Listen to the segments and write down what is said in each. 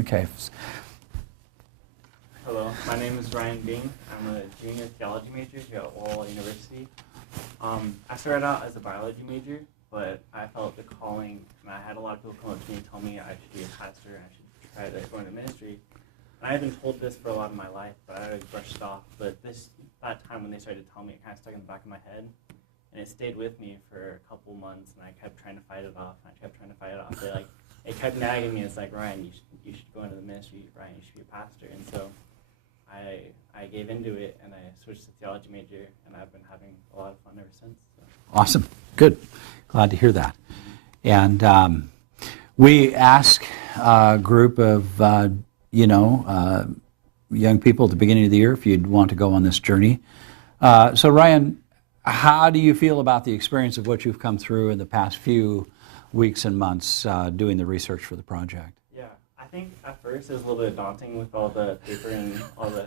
Okay. Hello, my name is Ryan Bing. I'm a junior theology major here at Wall University. I started out as a biology major, but I felt the calling, and I had a lot of people come up to me and tell me I should be a pastor and I should try to go into ministry. And I had been told this for a lot of my life, but I always brushed it off. But that time when they started to tell me, it kind of stuck in the back of my head, and it stayed with me for a couple months, and I kept trying to fight it off, and I kept trying to fight it off. But it kept nagging me. It's like, Ryan, you should go into the ministry. Ryan, you should be a pastor. And so I gave into it, and I switched to theology major, and I've been having a lot of fun ever since. So. Awesome. Good. Glad to hear that. And we ask a group of, young people at the beginning of the year if you'd want to go on this journey. So Ryan, how do you feel about the experience of what you've come through in the past few weeks and months doing the research for the project? Yeah, I think at first it was a little bit daunting with all the paper and all the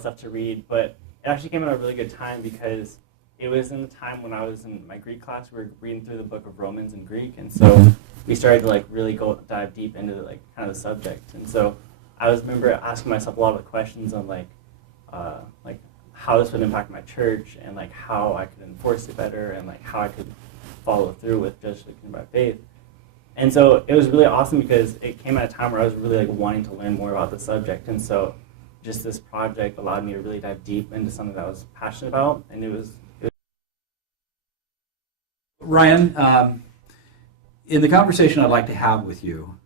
stuff to read, but it actually came at a really good time because it was in the time when I was in my Greek class. We were reading through the book of Romans in Greek, and so we started to really dive deep into kind of the subject. And so I remember asking myself a lot of questions on how this would impact my church, and how I could enforce it better, and how I could follow through with justification by faith. And so it was really awesome because it came at a time where I was really wanting to learn more about the subject. And so just this project allowed me to really dive deep into something that I was passionate about, and it was Ryan, in the conversation I'd like to have with you,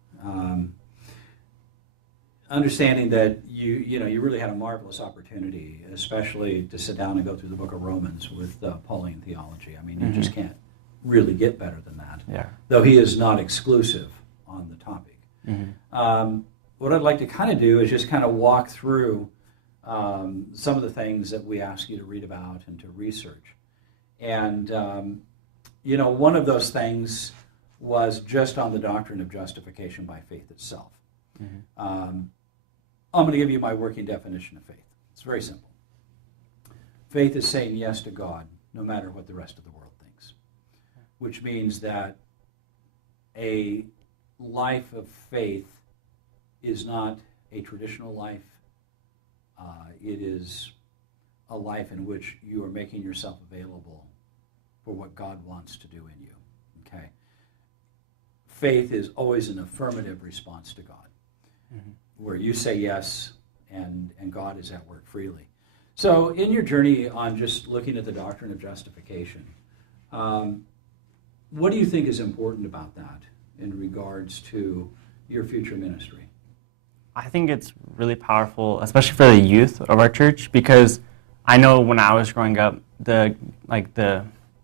understanding that you really had a marvelous opportunity, especially to sit down and go through the book of Romans with Pauline theology. I mean, you just can't really get better than that. Yeah. Though he is not exclusive on the topic. What I'd like to kind of do is just kind of walk through some of the things that we ask you to read about and to research. And one of those things was just on the doctrine of justification by faith itself. I'm going to give you my working definition of faith. It's very simple. Faith is saying yes to God, no matter what the rest of the world thinks, which means that a life of faith is not a traditional life. It is a life in which you are making yourself available for what God wants to do in you. Okay? Faith is always an affirmative response to God, where you say yes and God is at work freely. So in your journey on just looking at the doctrine of justification, what do you think is important about that in regards to your future ministry? I think it's really powerful, especially for the youth of our church, because I know when I was growing up, the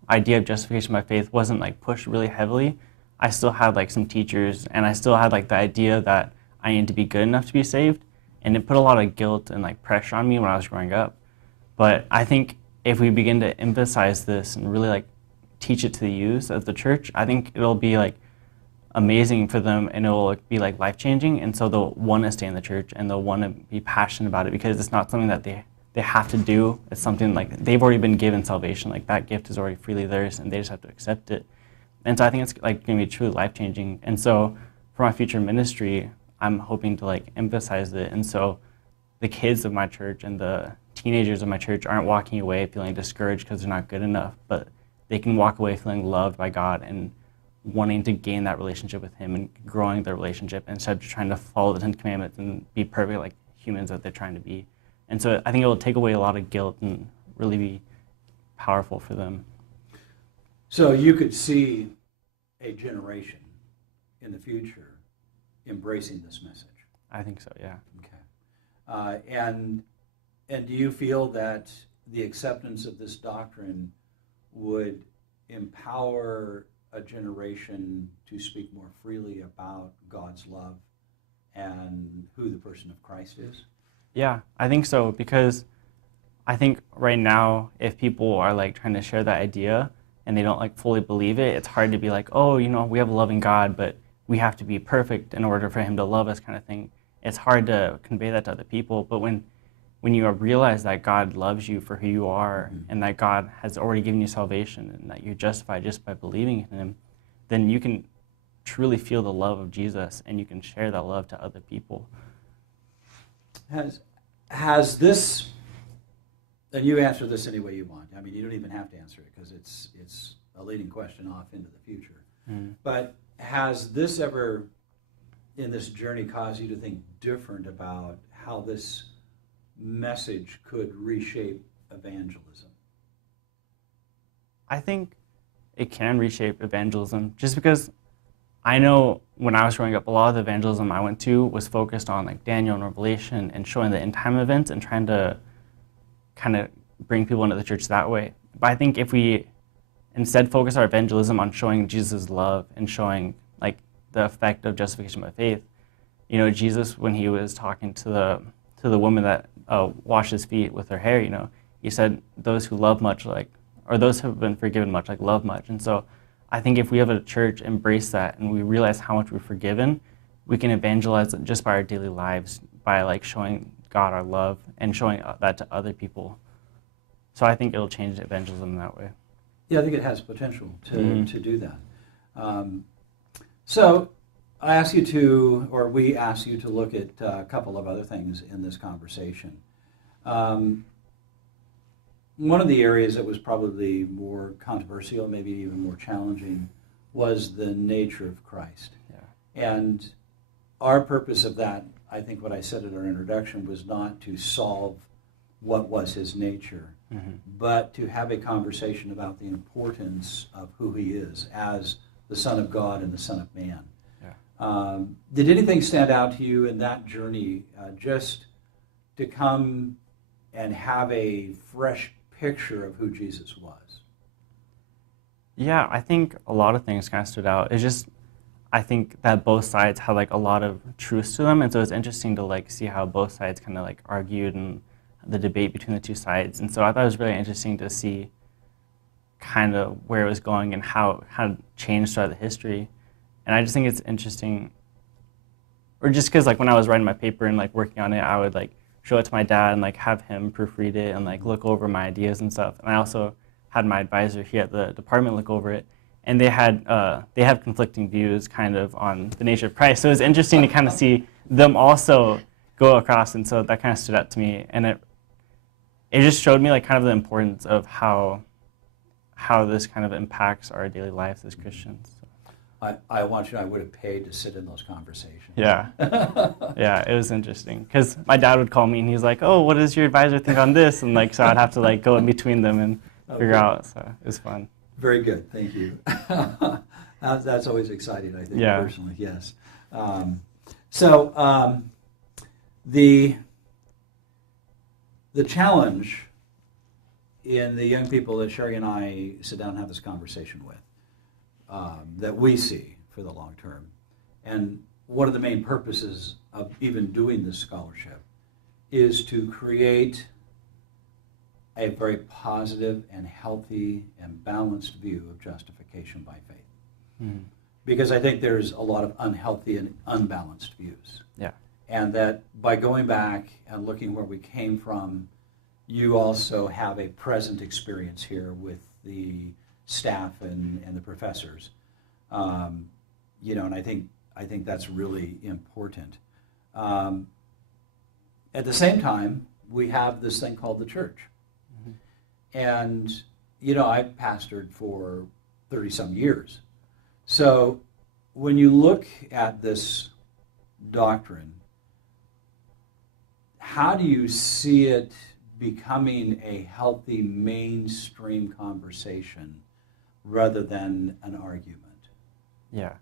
idea of justification by faith wasn't pushed really heavily. I still had some teachers, and I still had the idea that I needed to be good enough to be saved, and it put a lot of guilt and pressure on me when I was growing up. But I think if we begin to emphasize this and really teach it to the youth of the church, I think it'll be amazing for them, and it'll be life changing. And so they'll want to stay in the church, and they'll want to be passionate about it, because it's not something that they have to do. It's something they've already been given salvation. That gift is already freely theirs, and they just have to accept it. And so I think it's going to be truly life changing. And so for my future ministry, I'm hoping to emphasize it. And so the kids of my church and the teenagers of my church aren't walking away feeling discouraged because they're not good enough, but they can walk away feeling loved by God and wanting to gain that relationship with Him and growing their relationship, instead of trying to follow the Ten Commandments and be perfect like humans that they're trying to be. And so I think it will take away a lot of guilt and really be powerful for them. So you could see a generation in the future embracing this message. I think so, yeah. Okay. And do you feel that the acceptance of this doctrine would empower a generation to speak more freely about God's love and who the person of Christ is? Yeah, I think so, because I think right now, if people are trying to share that idea and they don't fully believe it, it's hard to be we have a loving God, but we have to be perfect in order for Him to love us, kind of thing. It's hard to convey that to other people. But when you realize that God loves you for who you are, and that God has already given you salvation, and that you're justified just by believing in Him, then you can truly feel the love of Jesus, and you can share that love to other people. Has this, and you answer this any way you want. I mean, you don't even have to answer it because it's a leading question off into the future. But has this ever, in this journey, caused you to think different about how this message could reshape evangelism? I think it can reshape evangelism, just because I know when I was growing up, a lot of the evangelism I went to was focused on like Daniel and Revelation and showing the end time events and trying to kind of bring people into the church that way. But I think if we instead focus our evangelism on showing Jesus' love and showing like the effect of justification by faith, you know, Jesus, when he was talking to the woman that washed his feet with her hair, you know, he said, those who love much, like, or those who have been forgiven much, like, love much. And so I think if we have a church embrace that and we realize how much we're forgiven, we can evangelize it just by our daily lives, by like showing God our love and showing that to other people. So I think it'll change evangelism in that way. Yeah, I think it has potential to do that. So I ask you to, or we ask you to look at a couple of other things in this conversation. One of the areas that was probably more controversial, maybe even more challenging, was the nature of Christ. Yeah. And our purpose of that, I think what I said in our introduction, was not to solve what was his nature, but to have a conversation about the importance of who he is as the Son of God and the Son of Man. Yeah. Did anything stand out to you in that journey, just to come and have a fresh picture of who Jesus was? Yeah, I think a lot of things kind of stood out. It's just, I think that both sides had like a lot of truths to them, and so it's interesting to like see how both sides kind of like argued and the debate between the two sides. And so I thought it was really interesting to see kind of where it was going and how it changed throughout the history. And I just think it's interesting, or just because like when I was writing my paper and like working on it, I would like show it to my dad and like have him proofread it and like look over my ideas and stuff. And I also had my advisor here at the department look over it, and they have conflicting views kind of on the nature of Christ. So it was interesting to kind of see them also go across, and so that kind of stood out to me, and it just showed me like kind of the importance of how this kind of impacts our daily lives as Christians. I want you to know I would have paid to sit in those conversations. Yeah. Yeah, it was interesting. Because my dad would call me and he's like, oh, what does your advisor think on this? And like, so I'd have to like go in between them and figure out. So it was fun. Very good. Thank you. That's always exciting, I think, personally. Yes. The challenge in the young people that Sherry and I sit down and have this conversation with, that we see for the long term, and one of the main purposes of even doing this scholarship is to create a very positive and healthy and balanced view of justification by faith. Because I think there's a lot of unhealthy and unbalanced views. Yeah. And that by going back and looking where we came from, you also have a present experience here with the staff and the professors. And I think that's really important. At the same time, we have this thing called the church. And, I pastored for 30-some years. So when you look at this doctrine, how do you see it becoming a healthy mainstream conversation rather than an argument? Yeah.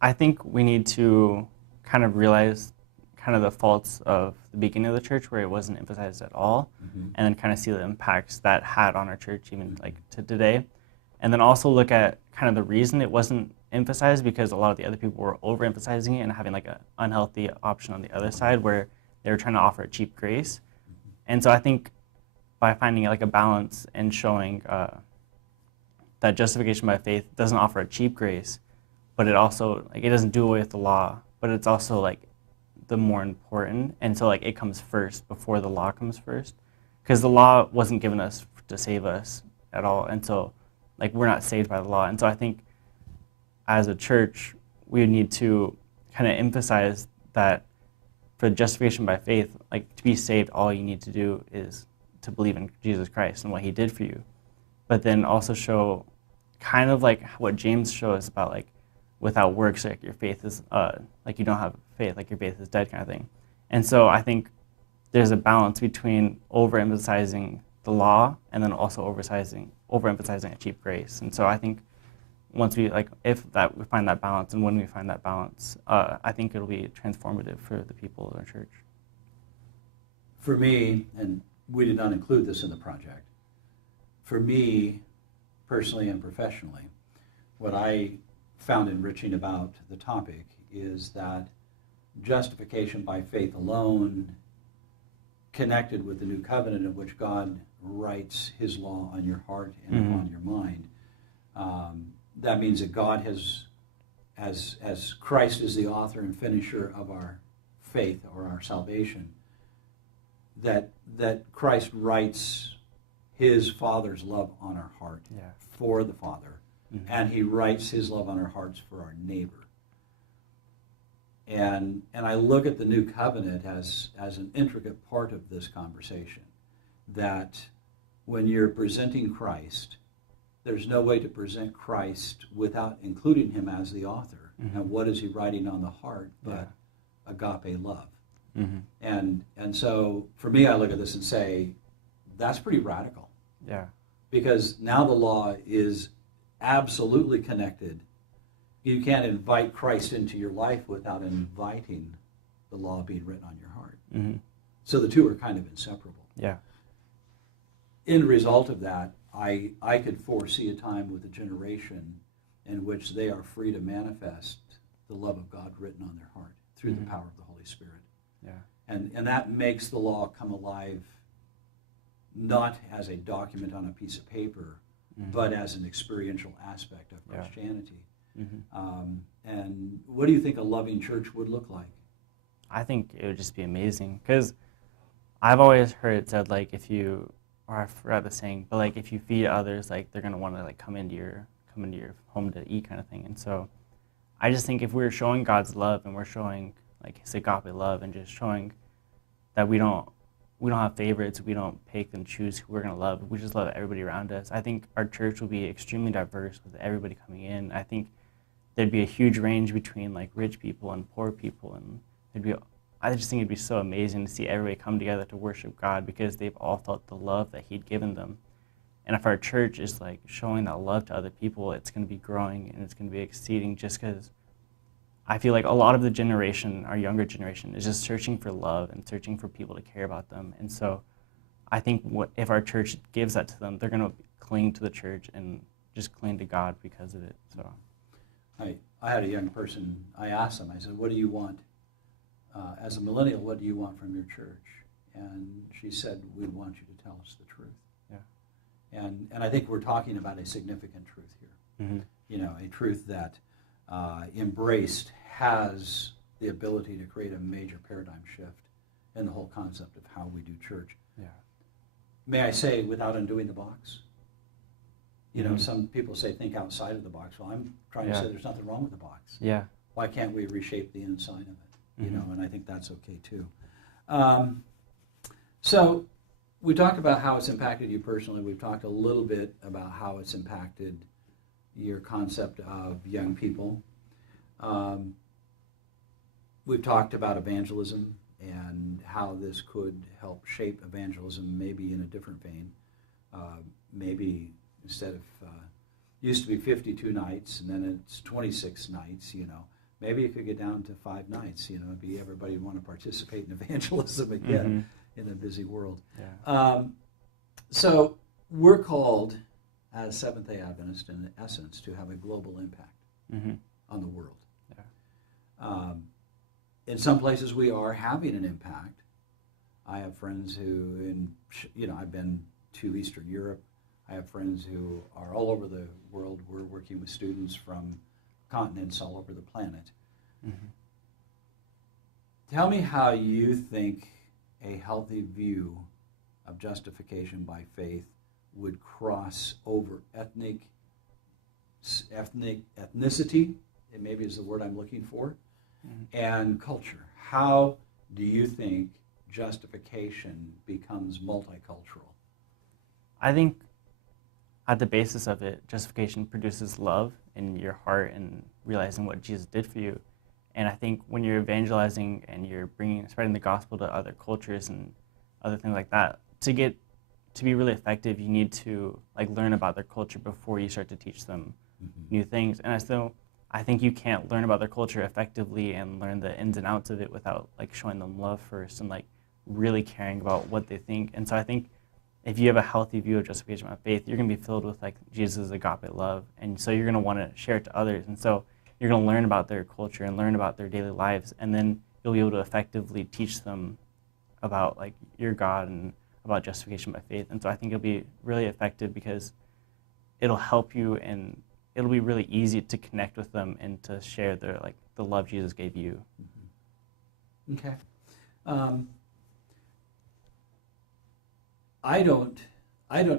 I think we need to kind of realize kind of the faults of the beginning of the church where it wasn't emphasized at all, and then kind of see the impacts that had on our church even like to today. And then also look at kind of the reason it wasn't emphasized, because a lot of the other people were overemphasizing it and having like an unhealthy option on the other side where they were trying to offer a cheap grace. And so I think by finding like a balance and showing that justification by faith doesn't offer a cheap grace, but it also, like, it doesn't do away with the law, but it's also like the more important. And so like it comes first before the law comes first, because the law wasn't given us to save us at all. And so like we're not saved by the law. And so I think as a church, we need to kind of emphasize that for justification by faith, like to be saved, all you need to do is to believe in Jesus Christ and what he did for you. But then also show kind of like what James shows about like without works, like your faith is, like you don't have faith, like your faith is dead kind of thing. And so I think there's a balance between overemphasizing the law and then also overemphasizing a cheap grace. And so I think once we we find that balance, and when we find that balance, I think it'll be transformative for the people of our church. For me, and we did not include this in the project, for me, personally and professionally, what I found enriching about the topic is that justification by faith alone, connected with the new covenant in which God writes his law on your heart and on your mind, that means that God has, as Christ is the author and finisher of our faith or our salvation, that Christ writes his Father's love on our heart for the Father, and he writes his love on our hearts for our neighbor. And I look at the new covenant as an intricate part of this conversation, that when you're presenting Christ, there's no way to present Christ without including him as the author. And what is he writing on the heart but agape love? And so for me, I look at this and say, that's pretty radical. Yeah. Because now the law is absolutely connected. You can't invite Christ into your life without inviting the law being written on your heart. So the two are kind of inseparable. Yeah. In result of that, I could foresee a time with a generation in which they are free to manifest the love of God written on their heart through the power of the Holy Spirit. Yeah. And that makes the law come alive not as a document on a piece of paper, but as an experiential aspect of Christianity. And what do you think a loving church would look like? I think it would just be amazing, because I've always heard it said, like, if you, or I forgot the saying, but like if you feed others, like they're gonna want to like come into your home to eat kind of thing. And so I just think if we're showing God's love and we're showing like his agape love and just showing that we don't have favorites, we don't pick and choose who we're going to love, we just love everybody around us, I think our church will be extremely diverse with everybody coming in. I think there'd be a huge range between like rich people and poor people, and I just think it'd be so amazing to see everybody come together to worship God because they've all felt the love that he'd given them. And if our church is like showing that love to other people, it's going to be growing and it's going to be exceeding, just because I feel like a lot of the generation, our younger generation, is just searching for love and searching for people to care about them. And so I think if our church gives that to them, they're going to cling to the church and just cling to God because of it. So I had a young person, I asked them, I said, what do you want? As a millennial, what do you want from your church? And she said, we want you to tell us the truth. Yeah. And I think we're talking about a significant truth here. You know, a truth that embraced has the ability to create a major paradigm shift in the whole concept of how we do church. Yeah. May I say, without undoing the box? You know, some people say think outside of the box. Well, I'm trying to say there's nothing wrong with the box. Yeah. Why can't we reshape the inside of it? You know, and I think that's okay too. So we talked about how it's impacted you personally. We've talked a little bit about how it's impacted your concept of young people. We've talked about evangelism and how this could help shape evangelism maybe in a different vein. Maybe instead of, used to be 52 nights and then it's 26 nights, you know. Maybe it could get down to 5 nights, you know, and be everybody want to participate in evangelism again in a busy world. Yeah. So we're called, as Seventh-day Adventists, in essence, to have a global impact on the world. Yeah. In some places we are having an impact. I have friends who, I've been to Eastern Europe. I have friends who are all over the world. We're working with students from continents all over the planet. Tell me how you think a healthy view of justification by faith would cross over ethnic, ethnicity, it maybe is the word I'm looking for, Mhm. and culture. How do you think justification becomes multicultural? I think at the basis of it, justification produces love in your heart and realizing what Jesus did for you. And I think when you're evangelizing and you're spreading the gospel to other cultures and other things like that, to be really effective, you need to like learn about their culture before you start to teach them Mm-hmm. new things. And I think you can't learn about their culture effectively and learn the ins and outs of it without like showing them love first and like really caring about what they think. And so I think if you have a healthy view of justification by faith, you're going to be filled with like Jesus' agape love, and so you're going to want to share it to others. And so you're going to learn about their culture and learn about their daily lives, and then you'll be able to effectively teach them about like your God and about justification by faith. And so I think it'll be really effective because it'll help you, and it'll be really easy to connect with them and to share their like the love Jesus gave you. Mm-hmm. Okay. I don't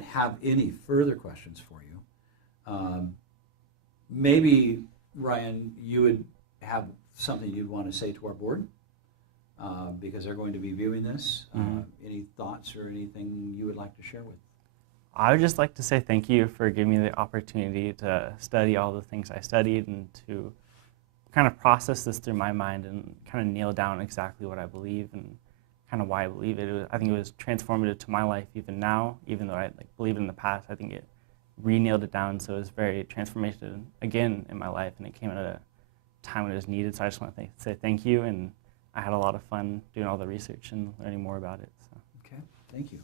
have any further questions for you. Maybe, Ryan, you would have something you'd want to say to our board because they're going to be viewing this. Mm-hmm. Any thoughts or anything you would like to share with? I would just like to say thank you for giving me the opportunity to study all the things I studied and to kind of process this through my mind and kind of nail down exactly what I believe and kind of why I believe it. I think it was transformative to my life even now, even though I like believed it in the past. I think it re-nailed it down, so it was very transformative again in my life, and it came at a time when it was needed. So I just want to say thank you, and I had a lot of fun doing all the research and learning more about it. So. Okay, thank you.